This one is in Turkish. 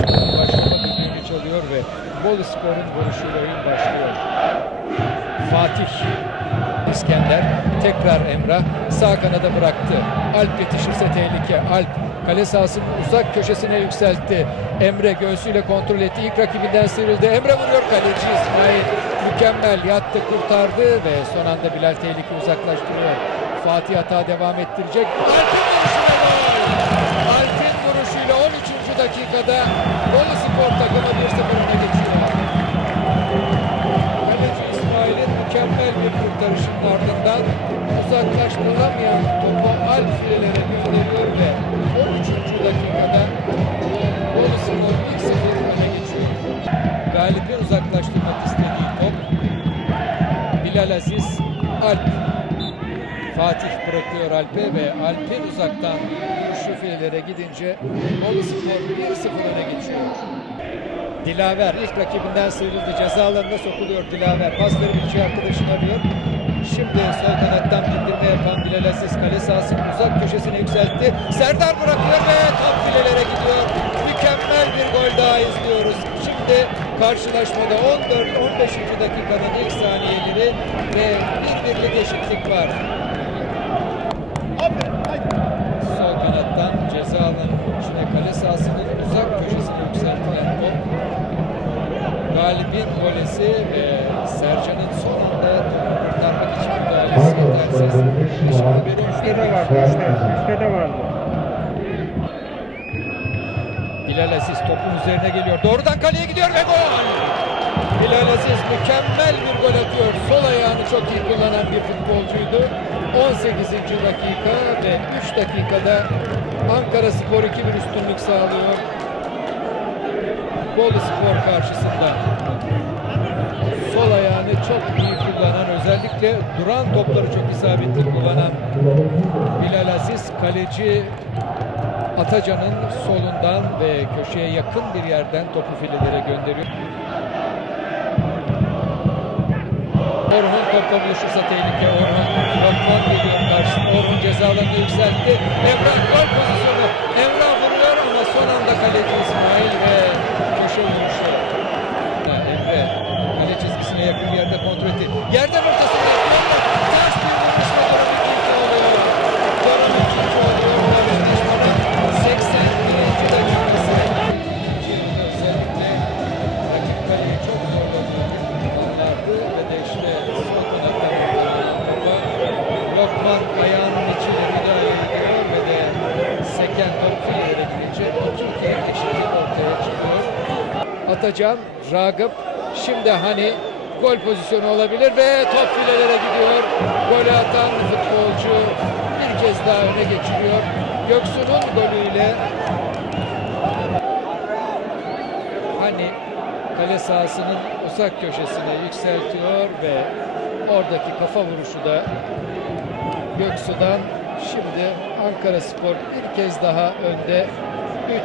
Maçın başlama düdüğünü çalıyor ve Bolu Spor'un vuruşuyla oyun başlıyor. Fatih İskender tekrar Emrah sağ kanada bıraktı. Alp yetişirse tehlike. Alp kale sahasının uzak köşesine yükseltti. Emre göğsüyle kontrol etti. İlk rakibinden sıyrıldı. Emre vuruyor kaleci İsmail. Mükemmel yattı kurtardı ve son anda Bilal tehlike uzaklaştırıyor. Fatih hata devam ettirecek. Alp'in vuruşuyla gol. Alp'in vuruşuyla 13. dakikada Alp filelere gönderiyor ve 13. dakikada Bolu Spor 1-0 öne geçiyor. Galip'i uzaklaştırmak istediği top Bilal Aziz Alp Fatih bırakıyor Alp'e ve Alp'in uzaktan vuruşu filelere gidince Bolu Spor 1-0 öne geçiyor. Dilaver ilk rakibinden sıyrıldı. Ceza alanına sokuluyor Dilaver. Pas verebileceği arkadaşını arıyor. Şimdi sol kanattan bindirme yapan Bilal Aziz kale sahasının uzak köşesine yükseltti. Serdar bırakıyor ve top filelere gidiyor. Mükemmel bir gol daha izliyoruz. Şimdi karşılaşmada 14-15. dakikanın ilk saniyeleri ve bir birlik eşitlik var. Sol kanattan ceza alanının içine kale sahasının uzak köşesine yükseltilen top. Galibin golesi ve Sercan'ın son anda topu kurtarmak için müdahalesi yetersiz. Şimdi bir Üçte. Bilal Aziz topun üzerine geliyor. Doğrudan kaleye gidiyor ve gol! Bilal Aziz mükemmel bir gol atıyor. Sol ayağını çok iyi kullanan bir futbolcuydu. 18. dakika ve 3 dakikada Ankara Spor 2-1 üstünlük sağlıyor. Bolu Spor karşısında. Sol ayağını çok iyi kullanan, özellikle duran topları çok isabetli kullanan Bilal Aziz kaleci Atacan'ın solundan ve köşeye yakın bir yerden topu filelere gönderiyor. Orhun topla buluşursa tehlike. Orhun Lokman geliyor karşısına. Orhun ceza alanına yükseltti. Emrah eşitlik ortaya çıkıyor. Atacan, Ragıp şimdi hani gol pozisyonu olabilir ve top filelere gidiyor. Golü atan futbolcu bir kez daha öne geçiriyor. Göksu'nun golüyle hani kale sahasının uzak köşesine yükseltiyor ve oradaki kafa vuruşu da Göksu'dan şimdi Ankara Spor bir kez daha önde 3